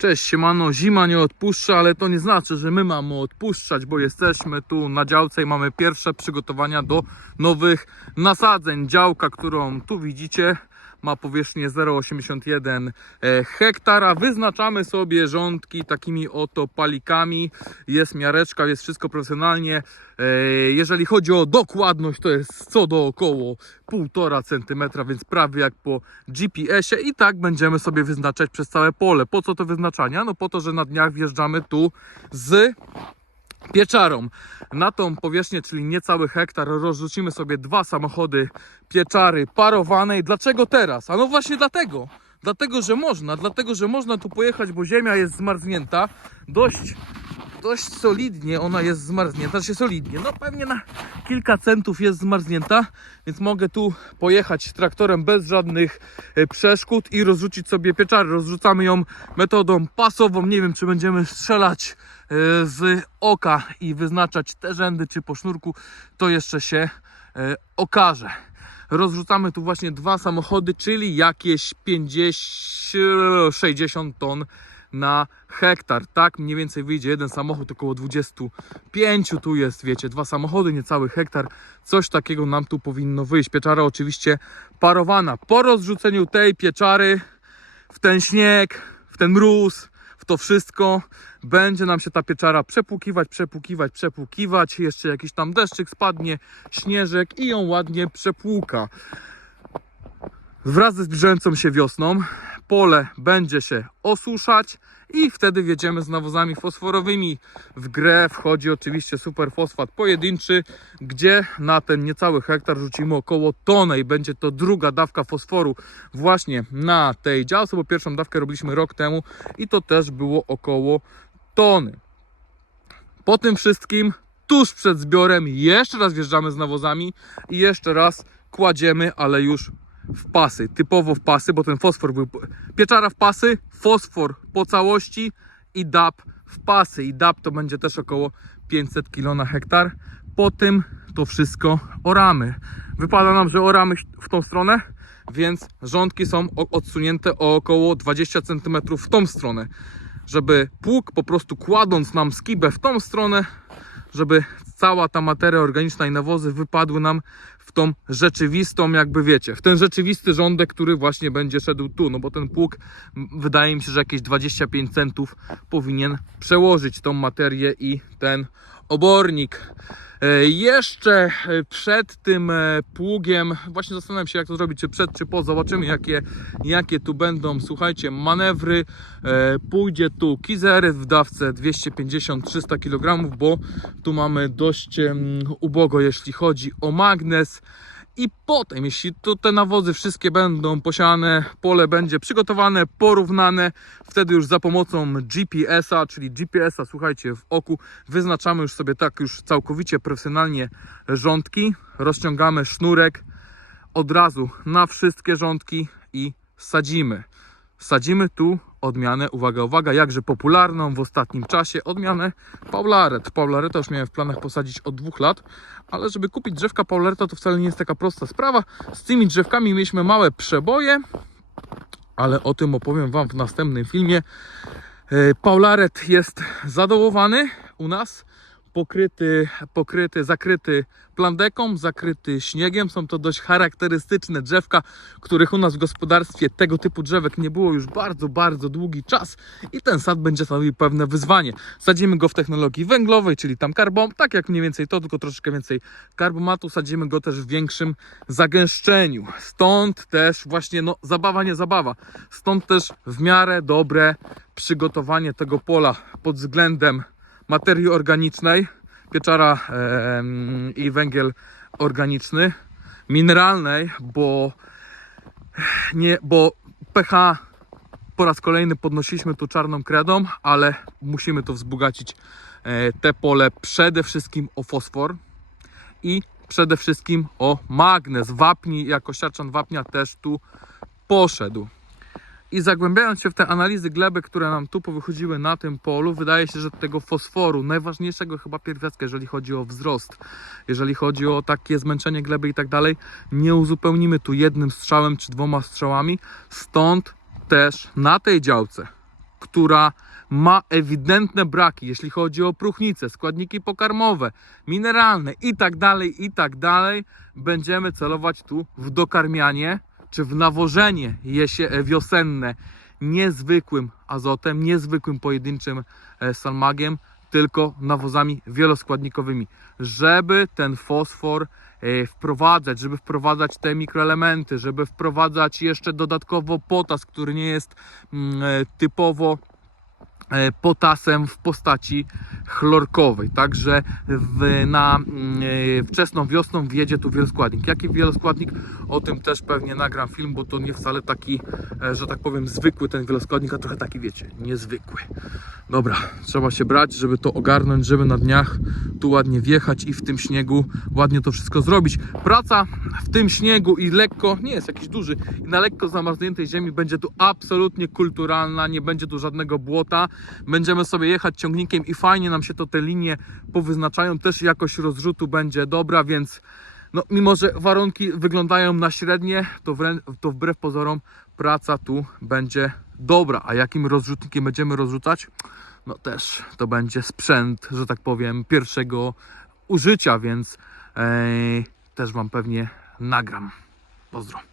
Cześć, siemano, zima nie odpuszcza, ale to nie znaczy, że my mamy odpuszczać, bo jesteśmy tu na działce i mamy pierwsze przygotowania do nowych nasadzeń. Działka, którą tu widzicie, ma powierzchnię 0,81 e, hektara. Wyznaczamy sobie rządki takimi oto palikami. Jest miareczka, jest wszystko profesjonalnie. E, Jeżeli chodzi o dokładność, to jest co do około 1,5 cm, więc prawie jak po GPS-ie i tak będziemy sobie wyznaczać przez całe pole. Po co to wyznaczania? No po to, że na dniach wjeżdżamy tu z pieczarą. Na tą powierzchnię, czyli niecały hektar, rozrzucimy sobie dwa samochody pieczary parowanej. Dlaczego teraz? A no właśnie dlatego. Dlatego, że można, dlatego, że można tu pojechać, bo ziemia jest zmarznięta dość, dość solidnie. Ona jest zmarznięta, znaczy solidnie. No pewnie na kilka centów jest zmarznięta, więc mogę tu pojechać traktorem bez żadnych e, przeszkód i rozrzucić sobie pieczary. Rozrzucamy ją metodą pasową. Nie wiem, czy będziemy strzelać e, z oka i wyznaczać te rzędy, czy po sznurku, to jeszcze się e, okaże. Rozrzucamy tu właśnie dwa samochody, czyli jakieś 50, 60 ton na hektar. Tak mniej więcej wyjdzie jeden samochód około 25. Tu jest, wiecie, dwa samochody, niecały hektar. Coś takiego nam tu powinno wyjść. Pieczara oczywiście parowana. Po rozrzuceniu tej pieczary w ten śnieg, w ten mróz, w to wszystko będzie nam się ta pieczara przepłukiwać, przepłukiwać, przepłukiwać. Jeszcze jakiś tam deszczyk spadnie, śnieżek i ją ładnie przepłuka. Wraz ze zbliżającą się wiosną pole będzie się osuszać i wtedy wjedziemy z nawozami fosforowymi. W grę wchodzi oczywiście superfosfat pojedynczy, gdzie na ten niecały hektar rzucimy około tonę i będzie to druga dawka fosforu właśnie na tej działce, bo pierwszą dawkę robiliśmy rok temu i to też było około tony. Po tym wszystkim, tuż przed zbiorem, jeszcze raz wjeżdżamy z nawozami i jeszcze raz kładziemy, ale już w pasy, typowo w pasy, bo ten fosfor był. Pieczara w pasy, fosfor po całości i DAP w pasy. I DAP to będzie też około 500 kg na hektar. Po tym to wszystko oramy. Wypada nam, że oramy w tą stronę, więc rządki są odsunięte o około 20 cm w tą stronę. Żeby pług po prostu kładąc nam skibę w tą stronę, żeby cała ta materia organiczna i nawozy wypadły nam w tą rzeczywistą, jakby wiecie, w ten rzeczywisty rządek, który właśnie będzie szedł tu, no bo ten pług wydaje mi się, że jakieś 25 centów powinien przełożyć tą materię i ten obornik. E, Jeszcze e, przed tym e, pługiem, właśnie zastanawiam się jak to zrobić, czy przed, czy po, zobaczymy jakie, jakie tu będą, słuchajcie, manewry. Pójdzie tu kizery w dawce 250-300 kg, bo tu mamy dość ubogo, jeśli chodzi o magnes. I potem, jeśli tu te nawozy wszystkie będą posiane, pole będzie przygotowane, porównane, wtedy już za pomocą GPS-a, czyli GPS-a, słuchajcie, w oku, wyznaczamy już sobie tak już całkowicie profesjonalnie rządki, rozciągamy sznurek od razu na wszystkie rządki i sadzimy. Sadzimy tu odmianę, uwaga, uwaga, jakże popularną w ostatnim czasie, odmianę Paularet. Paulareta już miałem w planach posadzić od dwóch lat, ale żeby kupić drzewka Paulareta to wcale nie jest taka prosta sprawa. Z tymi drzewkami mieliśmy małe przeboje, ale o tym opowiem Wam w następnym filmie. E, Paularet jest zadołowany u nas, pokryty, pokryty, zakryty plandeką, zakryty śniegiem. Są to dość charakterystyczne drzewka, których u nas w gospodarstwie tego typu drzewek nie było już bardzo, bardzo długi czas i ten sad będzie stanowił pewne wyzwanie. Sadzimy go w technologii węglowej, czyli tam karbon, tak jak mniej więcej to, tylko troszeczkę więcej karbomatu. Sadzimy go też w większym zagęszczeniu. Stąd też właśnie, no zabawa nie zabawa. Stąd też w miarę dobre przygotowanie tego pola pod względem materii organicznej, pieczara i węgiel organiczny, mineralnej, bo nie, bo pH po raz kolejny podnosiliśmy tu czarną kredą, ale musimy to wzbogacić e, te pole przede wszystkim o fosfor i przede wszystkim o magnez. Wapni, jako siarczan wapnia też tu poszedł. I zagłębiając się w te analizy gleby, które nam tu powychodziły na tym polu, wydaje się, że tego fosforu, najważniejszego chyba pierwiastka, jeżeli chodzi o wzrost, jeżeli chodzi o takie zmęczenie gleby i tak dalej, nie uzupełnimy tu jednym strzałem czy dwoma strzałami. Stąd też na tej działce która ma ewidentne braki, jeśli chodzi o próchnicę, składniki pokarmowe, mineralne i tak dalej, i tak dalej, będziemy celować tu w dokarmianie czy w nawożenie jesie wiosenne niezwykłym azotem, niezwykłym pojedynczym e, salmagiem, tylko nawozami wieloskładnikowymi, żeby ten fosfor e, wprowadzać, żeby wprowadzać te mikroelementy, żeby wprowadzać jeszcze dodatkowo potas, który nie jest mm, e, typowo potasem w postaci chlorkowej. Także w, na mm, e, wczesną wiosną wjedzie tu wieloskładnik. Jaki wieloskładnik? O tym też pewnie nagram film, bo to nie wcale taki, e, że tak powiem, zwykły ten wieloskładnik, a trochę taki, wiecie, niezwykły. Dobra, trzeba się brać, żeby to ogarnąć, żeby na dniach tu ładnie wjechać i w tym śniegu ładnie to wszystko zrobić. Praca w tym śniegu i lekko, nie jest jakiś duży, i na lekko zamarzniętej ziemi będzie tu absolutnie kulturalna, nie będzie tu żadnego błota. Będziemy sobie jechać ciągnikiem i fajnie nam się to te linie powyznaczają. Też jakość rozrzutu będzie dobra, więc no, mimo że warunki wyglądają na średnie, to, to wbrew pozorom praca tu będzie dobra. A jakim rozrzutnikiem będziemy rozrzucać? No też to będzie sprzęt, że tak powiem, pierwszego użycia, więc też Wam pewnie nagram. Pozdro.